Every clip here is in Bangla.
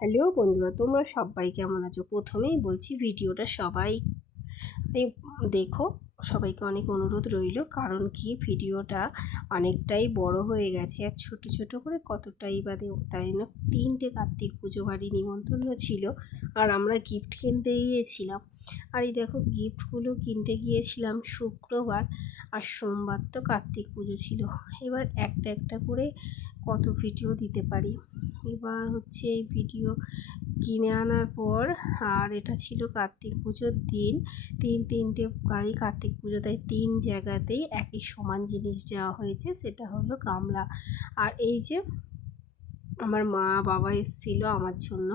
হ্যালো বন্ধুরা, তোমরা সবাই কেমন আছো? প্রথমেই বলছি ভিডিওটা সবাই দেখো। সবাইকে অনেক অনুরোধ রইল, কারণ কি ভিডিওটা অনেকটাই বড় হয়ে গেছে আর ছোট ছোট করে কতটাই বা দেব, তাই না? 3টে কার্তিক পুজো বাড়ি নিমন্ত্রণ ছিল আর আমরা গিফট কিনতে গিয়েছিলাম। আর এই দেখো, গিফটগুলো কিনতে গিয়েছিলাম শুক্রবার, আর সোমবার তো কার্তিক পুজো ছিল। এবার একটা একটা করে কত ভিডিও দিতে পারি। এবার হচ্ছে এই ভিডিও কিনে আনার পর, আর এটা ছিল কার্তিক পুজোর দিন। তিনটে গাড়ি কার্তিক পুজো, তাই 3 জায়গাতেই একই সমান জিনিস দেওয়া হয়েছে, সেটা হলো গামলা। আর এই যে আমার মা বাবা এসেছিল আমার জন্য,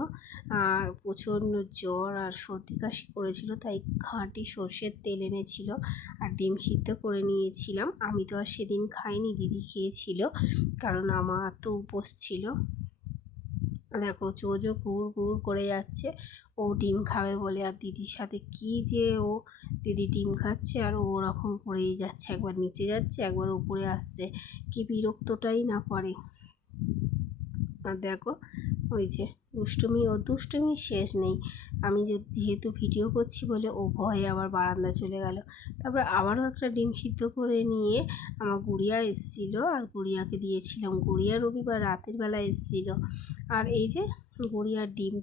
প্রচণ্ড জ্বর আর সর্দি কাশি করেছিল, তাই খাঁটি সর্ষের তেল এনেছিল আর ডিম সিদ্ধ করে নিয়েছিলাম। আমি তো আর সেদিন খাইনি, দিদি খেয়েছিল, কারণ আমার তো উপোস ছিল। দেখো চোজো গুড় গুড় করে যাচ্ছে, ও ডিম খাবে বলে। আর দিদির সাথে কি যে ও, দিদি ডিম খাচ্ছে আর ও ওরকম করেই যাচ্ছে, একবার নিচে যাচ্ছে একবার উপরে আসছে, কি বিরক্তটাই না করে। আর দেখো ওই যে দুষ্টুমি শেষ নেই। আমি যেহেতু ভিডিও করছি বলে ও ভয়ে আবার বারান্দা চলে গেল। তারপর আবারও একটা ডিম সিদ্ধ করে নিয়ে আমার গুড়িয়া এসেছিলো আর গুড়িয়াকে দিয়েছিলাম। গুড়িয়া রবিবার রাতের বেলা এসেছিলো। আর এই যে গুড়িয়ার ডিম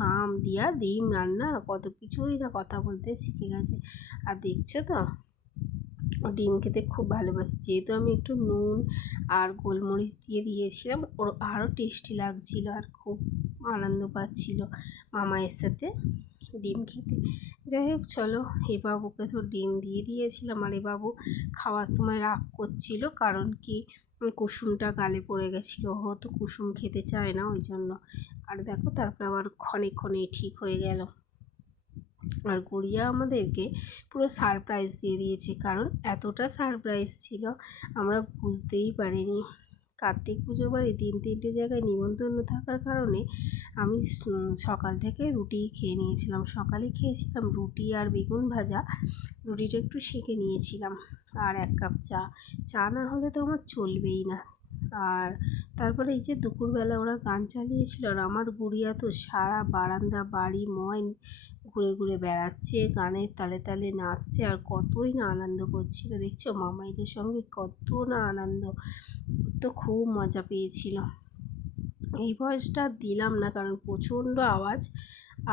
হাম দিয়া ডিম রান্না, কত কিছুই না কথা বলতে শিখে গেছে। আর দেখছো তো, ও ডিম খেতে খুব ভালোবাসে। যেহেতু আমি একটু নুন আর গোলমরিচ দিয়ে দিয়েছিলাম, ওর আরও টেস্টি লাগছিল আর খুব আনন্দ পাচ্ছিল মামায়ের সাথে ডিম খেতে। যাই হোক, চলো, এ বাবুকে তো ডিম দিয়ে দিয়েছিলাম, আর এ বাবু খাওয়ার সময় রাগ করছিল, কারণ কি কুসুমটা গালে পড়ে গেছিলো, ও তো কুসুম খেতে চায় না ওই জন্য। আর দেখো, তারপরে আবার ক্ষণে ঠিক হয়ে গেল। আর গুড়িয়া আমাদেরকে পুরো সারপ্রাইজ দিয়ে দিয়েছে, কারণ এতটা সারপ্রাইজ ছিল আমরা বুঝতেই পারিনি। কার্তিক পুজো বাড়ি 3টে জায়গায় নিমন্ত্রণ থাকার কারণে আমি সকাল থেকে রুটিই খেয়ে নিয়েছিলাম। সকালে খেয়েছিলাম রুটি আর বেগুন ভাজা, রুটিটা একটু সেঁকে নিয়েছিলাম, আর 1 কাপ চা না হলে তো আমার চলবেই না। আর তারপরে এই যে দুপুরবেলা ওরা গান চালিয়েছিল, আর আমার গুড়িয়া তো সারা বারান্দা বাড়ি ঘুরে ঘুরে বেড়াচ্ছে, গানের তালে তালে নাচছে, আর কতই না আনন্দ করছিল। দেখছো মামাইদের সঙ্গে কত না আনন্দ, তো খুব মজা পেয়েছিল। এই ভয়েসটা দিলাম না, কারণ প্রচণ্ড আওয়াজ।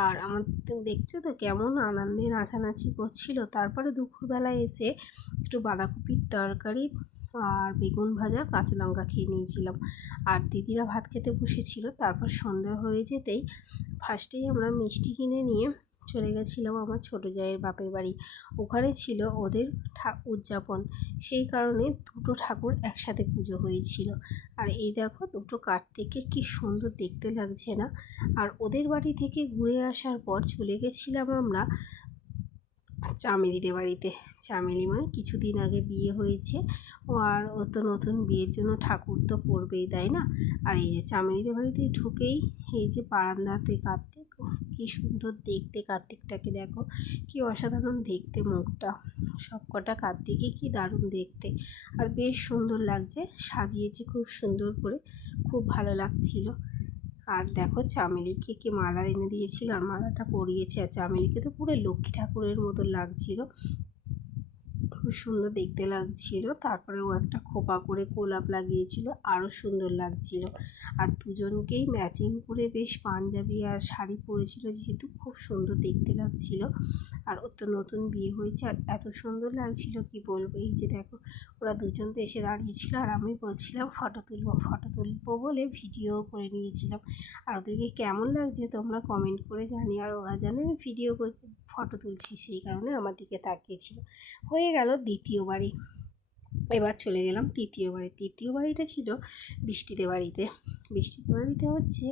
আর আমার দেখছো তো কেমন আনন্দে নাচানাচি করছিল। তারপরে দুপুরবেলায় এসে একটু বাঁধাকপির তরকারি আর বেগুন ভাজা কাঁচা লঙ্কা খেয়ে নিয়েছিলাম। আর দিদিরা ভাত খেতে বসেছিল। তারপর সন্ধ্যা হয়ে যেতেই ফার্স্টেই আমরা মিষ্টি কিনে নিয়ে চলে গেছিলাম আমার ছোটো জায়ের বাপের বাড়ি। ওখানে ছিল ওদের উদযাপন, সেই কারণে 2টো ঠাকুর একসাথে পুজো হয়েছিল। আর এই দেখো, 2টো কার্তিককে কি সুন্দর দেখতে লাগছে না? আর ওদের বাড়ি থেকে ঘুরে আসার পর চলে গেছিলাম আমরা চামেলিদের বাড়িতে। চামেলি মানে কিছুদিন আগে বিয়ে হয়েছে ও, আর ও তো নতুন বিয়ের জন্য ঠাকুর তো পরবেই, তাই না? আর এই যে চামেলিদের বাড়িতে ঢুকেই এই যে বারান্দাতে কার্তিক, কি সুন্দর দেখতে কার্তিকটাকে, দেখো কি অসাধারণ দেখতে মুখটা। সব কটা কার্তিকই কি দারুণ দেখতে, আর বেশ সুন্দর লাগছে, সাজিয়েছে খুব সুন্দর করে, খুব ভালো লাগছিল। আর দেখো চামেলিকে কি মালা এনে দিয়েছিল, আর মালাটা পরিয়েছে, আর চামেলিকে তো পুরো লক্ষ্মী ঠাকুরের মতো লাগছিল, খুব সুন্দর দেখতে লাগছিল। তারপরে ও একটা খোপা করে গোলাপ লাগিয়েছিল, আরও সুন্দর লাগছিল। আর দুজনকেই ম্যাচিং করে বেশ পাঞ্জাবি আর শাড়ি পরেছিল, যেহেতু খুব সুন্দর দেখতে লাগছিল। আর ওর তো নতুন বিয়ে হয়েছে, আর এত সুন্দর লাগছিল কি বলবো। এই যে দেখো, ওরা দুজন তো এসে দাঁড়িয়েছিল, আর আমি বলছিলাম ফটো তুলবো বলে ভিডিও করে নিয়েছিলাম। আর ওদেরকে কেমন লাগছে তোমরা কমেন্ট করে জানিও। আর ওরা জানে আমি ভিডিও করছি, ফটো তুলছি, সেই কারণে আমার দিকে তাকিয়েছিল। হয়ে গেল দ্বিতীয় বাড়ি। এবার চলে গেলাম তৃতীয় বাড়ি। তৃতীয় বাড়িটা ছিল বৃষ্টিদের বাড়িতে হচ্ছে।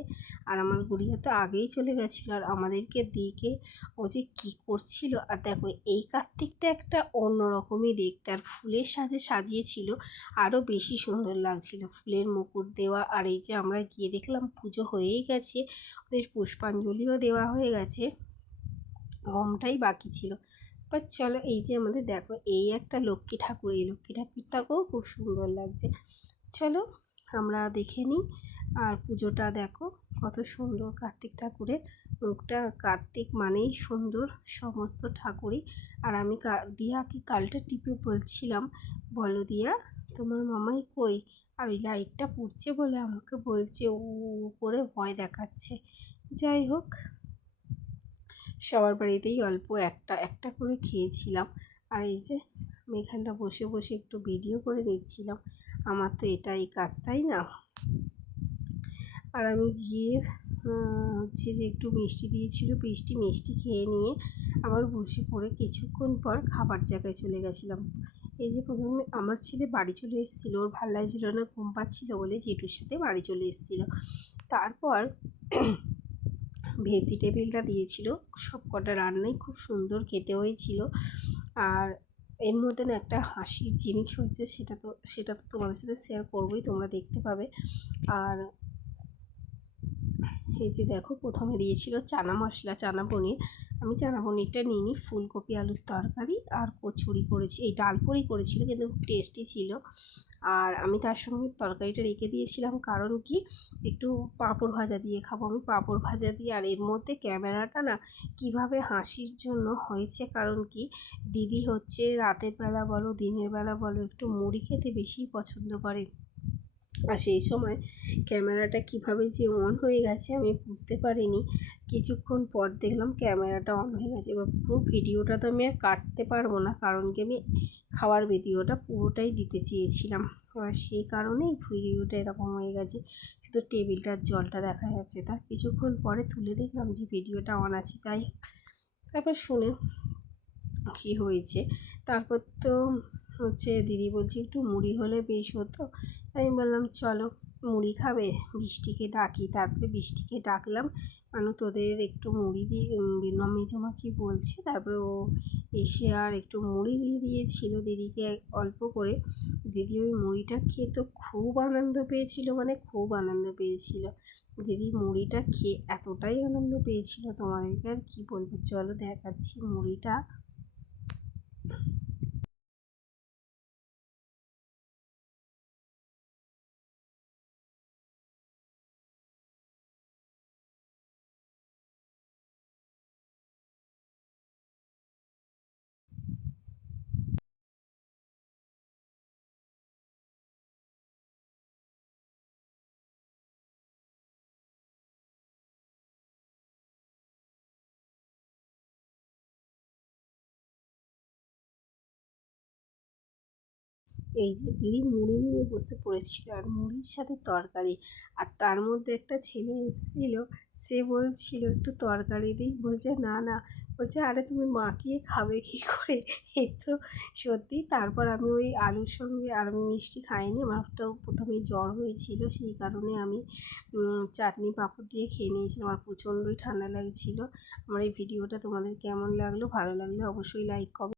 আর আমার গুড়িয়া তো আগেই চলে গেছিলো, আর আমাদেরকে দিকে ও যে কী করছিল। আর দেখো, এই কার্তিকটা একটা অন্যরকমই দেখতে, আর ফুলের সাজে সাজিয়েছিল, আরও বেশি সুন্দর লাগছিল, ফুলের মুকুট দেওয়া। আর এই যে আমরা গিয়ে দেখলাম পুজো হয়েই গেছে, ওদের পুষ্পাঞ্জলিও দেওয়া হয়ে গেছে, হোমটাই বাকি ছিল। এবার চলো, এই যে আমাদের দেখো এই একটা লক্ষ্মী ঠাকুর, এই লক্ষ্মী ঠাকুরটাকেও খুব সুন্দর লাগছে। চলো আমরা দেখে নিই। আর পুজোটা দেখো কত সুন্দর, কার্তিক ঠাকুরের মুখটা, কার্তিক মানেই সুন্দর সমস্ত ঠাকুরই। আর আমি দিয়াকে কালটা টিপে বলছিলাম, বলো দিয়া তোমার মামাই কই, আর ওই লাইটটা পড়ছে বলে আমাকে বলছে উ করে ভয় দেখাচ্ছে। যাই হোক, সবার বাড়িতেই অল্প একটা একটা করে খেয়েছিলাম। আর এই যে আমি এখানটা বসে বসে একটু ভিডিও করে নিচ্ছিলাম, আমার তো এটাই কাজ, তাই না? আর আমি গিয়ে হচ্ছে যে একটু মিষ্টি দিয়েছিল, মিষ্টি খেয়ে নিয়ে আবার বসে পড়ে কিছুক্ষণ পর খাবার জায়গায় চলে গেছিলাম। এই যে প্রথমে আমার ছেলে বাড়ি চলে এসেছিলো, ওর ভালো লাগছিল না, ঘুম পাচ্ছিল বলে জেঠুর সাথে বাড়ি চলে এসেছিলো। তারপর ভেজিটেবিলটা দিয়েছিল, সব কটা রান্নাই খুব সুন্দর খেতে হয়েছিল। আর এর মধ্যে না একটা হাসির জিনিস হয়েছে, সেটা তো তোমাদের সাথে শেয়ার করবোই, তোমরা দেখতে পাবে। আর এই যে দেখো, প্রথমে দিয়েছিল চানা মশলা, চানা পনির। আমি চানা পনিরটা নিইনি, ফুলকপি আলুর তরকারি আর কচুরি করেছি, এই ডালপুরি করেছিল, কিন্তু খুব টেস্টি ছিল। আর আমি তার সঙ্গে তরকারিটা রেখে দিয়েছিলাম, কারণ কি একটু পাঁপড় ভাজা দিয়ে খাবো, আমি পাঁপড় ভাজা দিয়ে। আর এর মধ্যে ক্যামেরাটা না কীভাবে হাসির জন্য হয়েছে, কারণ কি দিদি হচ্ছে রাতের বেলা বলো দিনের বেলা বলো একটু মুড়ি খেতে বেশি পছন্দ করে। আর সেই সময় ক্যামেরাটা কীভাবে যে অন হয়ে গেছে আমি বুঝতে পারিনি, কিছুক্ষণ পর দেখলাম ক্যামেরাটা অন হয়ে গেছে। এবার পুরো ভিডিওটা তো আমি আর কাটতে পারবো না, কারণ কি আমি খাওয়ার ভিডিওটা পুরোটাই দিতে চেয়েছিলাম। এবার সেই কারণেই ভিডিওটা এরকম হয়ে গেছে, শুধু টেবিলটার জলটা দেখা যাচ্ছে। তার কিছুক্ষণ পরে তুলে দেখলাম যে ভিডিওটা অন আছে। যাই হোক, তারপর শুনে কী হয়েছে, তারপর তো হচ্ছে দিদি বলছে একটু মুড়ি হলে বেশ হতো। আমি বললাম চলো মুড়ি খাবে, বৃষ্টিকে ডাকি। তারপরে বৃষ্টিকে ডাকলাম, তোদের একটু মুড়ি দিয়ে মেজোমা বলছে। তারপরে ও এসে আর একটু মুড়ি দিয়ে দিয়েছিল দিদিকে অল্প করে। দিদি ওই মুড়িটা খেয়ে তো খুব আনন্দ পেয়েছিল, মানে খুব আনন্দ পেয়েছিল। দিদি মুড়িটা খেয়ে এতটাই আনন্দ পেয়েছিল, তোমাদেরকে আর কী বলবো, চলো দেখাচ্ছি মুড়িটা। এই যে দিদি মুড়ি নিয়ে বসে পড়েছিল, আর মুড়ির সাথে তরকারি। আর তার মধ্যে একটা ছেলে এসেছিল, সে বলছিল একটু তরকারি দিই, বলছে না না, বলছে আরে তুমি মাখিয়ে খাবে কী করে। এই তো সত্যি। তারপর আমি ওই আলুর সঙ্গে, আর আমি মিষ্টি খাইনি, আমার তো প্রথমেই জ্বর হয়েছিল, সেই কারণে আমি চাটনি পাঁপড় দিয়ে খেয়ে নিয়েছিলাম। আমার প্রচণ্ডই ঠান্ডা লাগছিল। আমার এই ভিডিওটা তোমাদের কেমন লাগলো, ভালো লাগলে অবশ্যই লাইক কমেন্ট